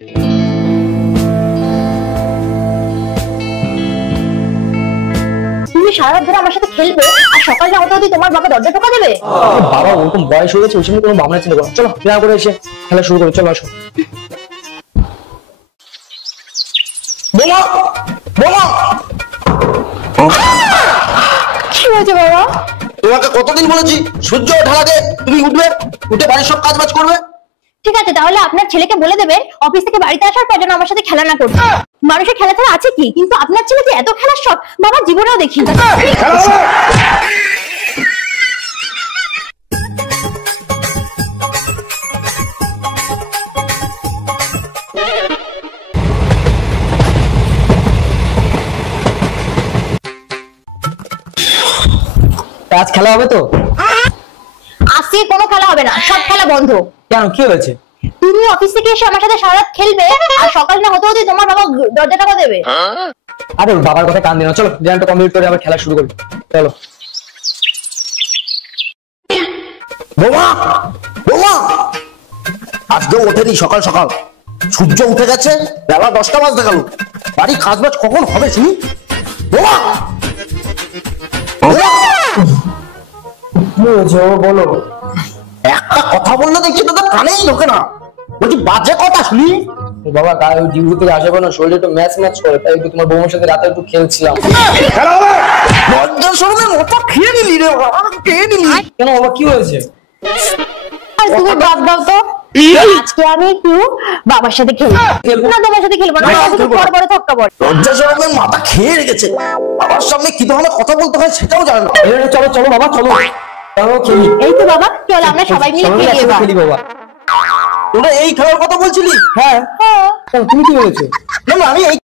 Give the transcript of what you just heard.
তুমি সারা রাত ধরে আমার সাথে খেলবে আর সকালে হতে হতে তোমার বাবা দরজা টোকা দেবে? বাবা ওরকম বয়স হয়ে গেছে, ওই সময় কোনো ভাবনা চিন্তা করো। চলো বিনা করে এসে খেলা শুরু করো, চলো আসো। বোমা বোমা, কি হয়েছে বাবা? তোমাকে কতদিন বলেছি সূর্য ওঠার আগে তুমি উঠবে, উঠে বাড়ির সব কাজ বাজ করবে। ঠিক আছে, তাহলে আপনার ছেলেকে বলে দেবে অফিস থেকে বাড়িতে আসার পর যেন আমার সাথে খেলা না করবে। মানুষের খেলা ছাড়া আছে কি, কিন্তু আপনার ছেলে যে এত খেলার শখ বাবা জীবনেও দেখি। আজ খেলা হবে তো? আজকে কোনো খেলা হবে না, সব খেলা বন্ধ। কেন, কি হয়েছে? তুমি অফিস থেকে এসে আমার সাথে সারা রাত খেলবে আর সকাল না হতে হতে তোমার বাবা দরজা টোকা দেবে। আরে ওর বাবার কথা কান দিও না, চলো ডিনারটা কমপ্লিট করে আবার খেলা শুরু করি, চলো। বোমা বোমা, আজকেও ওঠেনি সকাল সকাল, সূর্য উঠে গেছে, বেলা 10টা বাজতে গেল, বাড়ি কাজ বাজ কখন হবে শুনি? বোমা কি হয়েছে ও বলো। একটা কথা বললে দেখছি তোদের কানেই ঢোকে না, বলছি বাজে কথা শুনি। বাবা গায়ে ডিউটি থেকে আসে না, শরীরে একটু ম্যাচ ম্যাচ করে, তাই একটু তোমার বৌমার সাথে রাতে একটু খেলছিলাম। লজ্জা শরমে মাথা খেয়ে নিলি রে বাবা, খেয়ে নিলি। কেন বাবা, কি হয়েছে? আর তুমি বাদ দাও তো, আজকে আমি একটু বাবার সাথে খেলবো। না তোমার সাথে খেলবো না, আমার সাথে বড় বড় থক্কা বড়। লজ্জা শরমে মাথা খেয়ে রেখেছে, বাবার সামনে কি ধরনের কথা বলতে হয় সেটাও জানে না। চলো চলো বাবা, চলো চলো খেলি। এই তো বাবা, চল আমরা সবাই মিলে খেলি এবার। খেলি বাবা। তোরা এই খেলার কথা বলছিলি? হ্যাঁ, তুমি কি বলেছো? না না, আমি এই